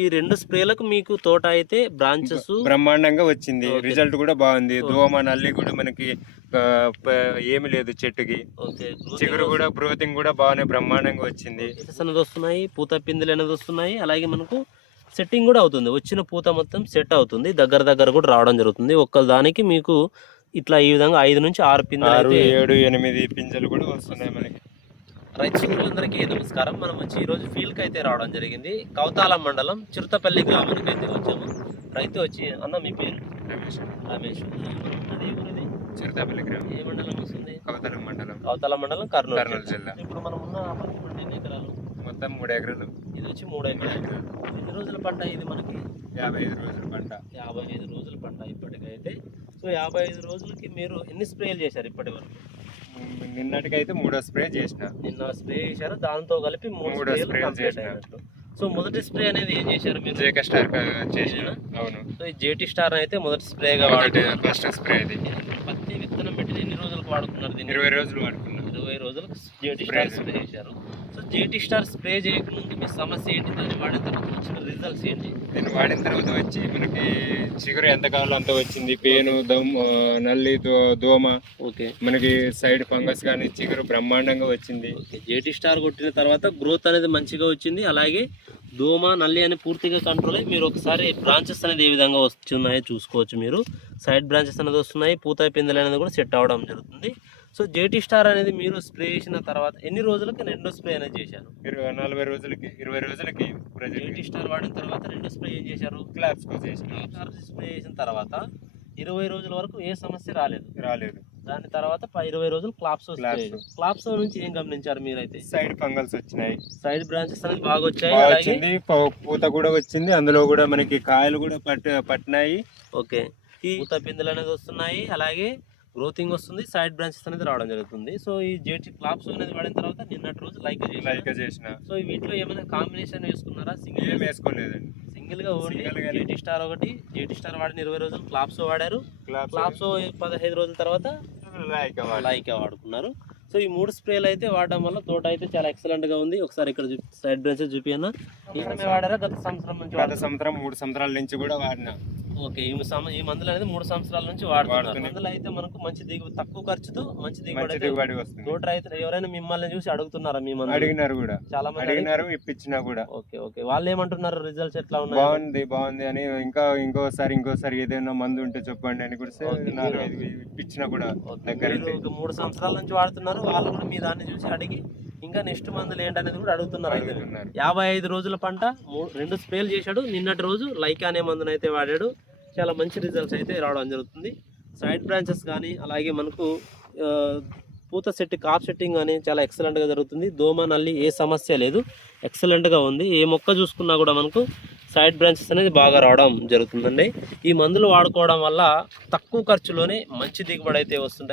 ఈ 2 స్ప్రేలకు మీకు తోట అయితే బ్రాంచెస్ బ్రహ్మాండంగా వచ్చింది. రిజల్ట్ కూడా బాగుంది. దోమ నల్లి కూడా మనకి ఏమి లేదు చెట్టుకి. చిగురు కూడా గ్రోతింగ్ కూడా బాగానే బ్రహ్మాండంగా వచ్చింది. అనేది వస్తున్నాయి, పూత పిందులు అనేది వస్తున్నాయి. అలాగే మనకు సెట్టింగ్ కూడా అవుతుంది. వచ్చిన పూత మొత్తం సెట్ అవుతుంది. దగ్గర కూడా రావడం జరుగుతుంది. ఒక్క దానికి మీకు ఇట్లా ఈ విధంగా 5 నుంచి 6 పిందెలు, 7, 8 పింజలు కూడా వస్తున్నాయి మనకి. రైతు సోదరులందరికీ నమస్కారం. మనం వచ్చి ఈరోజు ఫీల్డ్కి అయితే రావడం జరిగింది. కౌతాల మండలం చిరుతపల్లి గ్రామానికి అయితే వచ్చాము. రైతు వచ్చి అన్న మీ పేరు? రమేష్. చిరుతపల్లి గ్రామం. ఏ మండలం వస్తుంది? కౌతాల మండలం, కర్నూలు జిల్లా. ఇప్పుడు మనం ఉన్న ఎన్ని ఎకరాలు? మొత్తం 3 ఎకరాలు. ఇది వచ్చి 3 ఎకరాలు. ఎన్ని రోజుల పంట ఇది మనకి? 55 రోజుల పంట. 55 రోజుల పంట ఇప్పటికైతే. సో 55 రోజులకి మీరు ఎన్ని స్ప్రేలు చేశారు ఇప్పటి వరకు? నిన్నటికైతే 3వ స్ప్రే చేసిన. నిన్న స్ప్రే చేశారు, దాంతో కలిపి 3 స్ప్రేలు చేసినట్టు. సో మొదటి స్ప్రే అనేది ఏం చేశారు మీరు? జేకే స్టార్ చేసిన. అవును. సో ఈ జేటీ స్టార్ అయితే మొదటి స్ప్రేగా వాడుతున్నారు. ఫస్ట్ స్ప్రే ఇది. పత్తి విత్తనం పెట్టి ఎన్ని రోజులకు వాడుకున్నారు దీన్ని? 20 రోజులు వాడుకున్నాం. 20 రోజులకు జేటీ స్టార్ స్ప్రే చేశారు. సో జేటీ స్టార్ స్ప్రే చేయకముందు మీ సమస్య ఏంటి? దాన్ని వాడిన తర్వాత వచ్చిన రిజల్ట్స్ ఏంటి? దీన్ని వాడిన తర్వాత వచ్చి మనకి చిగురు ఎంత కావాలో అంత వచ్చింది. పేను, నల్లి, దోమ, ఓకే, మనకి సైడ్ ఫంగస్ కానీ చిగురు బ్రహ్మాండంగా వచ్చింది. జేటీ స్టార్ కొట్టిన తర్వాత గ్రోత్ అనేది మంచిగా వచ్చింది. అలాగే దోమ, నల్లి అని పూర్తిగా కంట్రోల్ అయ్యి మీరు ఒకసారి బ్రాంచెస్ అనేది ఏ విధంగా వస్తున్నాయో చూసుకోవచ్చు. మీరు సైడ్ బ్రాంచెస్ అనేది వస్తున్నాయి, పూత పిందెలు అనేది కూడా సెట్ అవ్వడం జరుగుతుంది. సో జేటీ స్టార్ అనేది మీరు స్ప్రే చేసిన తర్వాత ఎన్ని రోజులకి 2వ స్ప్రే అనేది చేశారు? 40 రోజులకి, 20 రోజులకి. జేటీ స్టార్ వాడిన తర్వాత 2వ స్ప్రే ఏం చేశారు? క్లాప్స్ స్ప్రే చేసిన తర్వాత 20 రోజుల వరకు ఏ సమస్య రాలేదు. దాని తర్వాత 20 రోజులు క్లాప్స్ నుంచి ఏం గమనించారు మీరైతే? సైడ్ ఫంగల్స్ వచ్చినాయి, సైడ్ బ్రాంచెస్ అనేది బాగా వచ్చాయి, పూత కూడా వచ్చింది. అందులో కూడా మనకి కాయలు కూడా పట్టినాయి. ఓకే, పూత పిందెలు అనేది వస్తున్నాయి. అలాగే గ్రోతింగ్ వస్తుంది, సైడ్ బ్రాంచెస్ అనేది రావడం జరుగుతుంది. సో ఈ జేటీ క్లాప్స్ అనేది వాడిన తర్వాత నిన్నటి రోజు లైక్ చేసిన. సో వీటిలో ఏమైనా కాంబినేషన్ వేసుకున్నారా? సింగిల్ వేసుకోలేదండి. సింగిల్ గా ఓన్లీ జేటీ స్టార్ ఒకటి. జేటీ స్టార్ వాడిన 20 రోజులు క్లాప్స్ వాడారు. క్లాప్స్ 15 రోజుల తర్వాత లైక్ వాడుకున్నారు. సో ఈ 3 స్ప్రేలు అయితే వాడడం వల్ల తోట అయితే చాలా ఎక్సలెంట్ గా ఉంది. ఒకసారి ఇక్కడ సైడ్ బ్రాంచెస్ చూపియన్నా. ఇక్కడ వాడారా? గత సంవత్సరం నుంచి? 3 సంవత్సరాల నుంచి కూడా వాడినా. ఓకే, ఈ మందులు అనేది 3 సంవత్సరాల నుంచి వాడుతున్నారు. మందులు అయితే మనకు మంచి దిగుబడి, తక్కువ ఖర్చుతో మంచి దిగుబడి వస్తుంది. తోట రైతులు ఎవరైనా మిమ్మల్ని చూసి అడుగుతున్నారా? మీ మంది అడిగినారు కూడా, చాలా మంది అడిగినారు, ఇప్పించినా కూడా. ఓకే, వాళ్ళు ఏమంటున్నారు? రిజల్ట్స్ ఎట్లా ఉన్నాయి? బాగుంది అని, ఇంకోసారి ఏదైనా మందు ఉంటే చెప్పండి అని కూడా ఇప్పించినా కూడా. దగ్గర 3 సంవత్సరాల నుంచి వాడుతున్నారు. వాళ్ళు కూడా మీ దాన్ని చూసి అడిగి ఇంకా నెక్స్ట్ మందులు ఏంటనేది కూడా అడుగుతున్నారు. 55 రోజుల పంట 2 స్ప్రేలు చేశాడు. నిన్నటి రోజు లైకా అనే మందును అయితే వాడాడు. చాలా మంచి రిజల్ట్స్ అయితే రావడం జరుగుతుంది. సైడ్ బ్రాంచెస్ కానీ అలాగే మనకు పూత కాప్ సెట్టింగ్ కానీ చాలా ఎక్సలెంట్గా జరుగుతుంది. దోమ, నల్లి ఏ సమస్య లేదు, ఎక్సలెంట్గా ఉంది. ఏ మొక్క చూసుకున్నా కూడా మనకు సైడ్ బ్రాంచెస్ అనేది బాగా రావడం జరుగుతుందండి. ఈ మందులు వాడుకోవడం వల్ల తక్కువ ఖర్చులోనే మంచి దిగుబడి అయితే వస్తుంటాయి.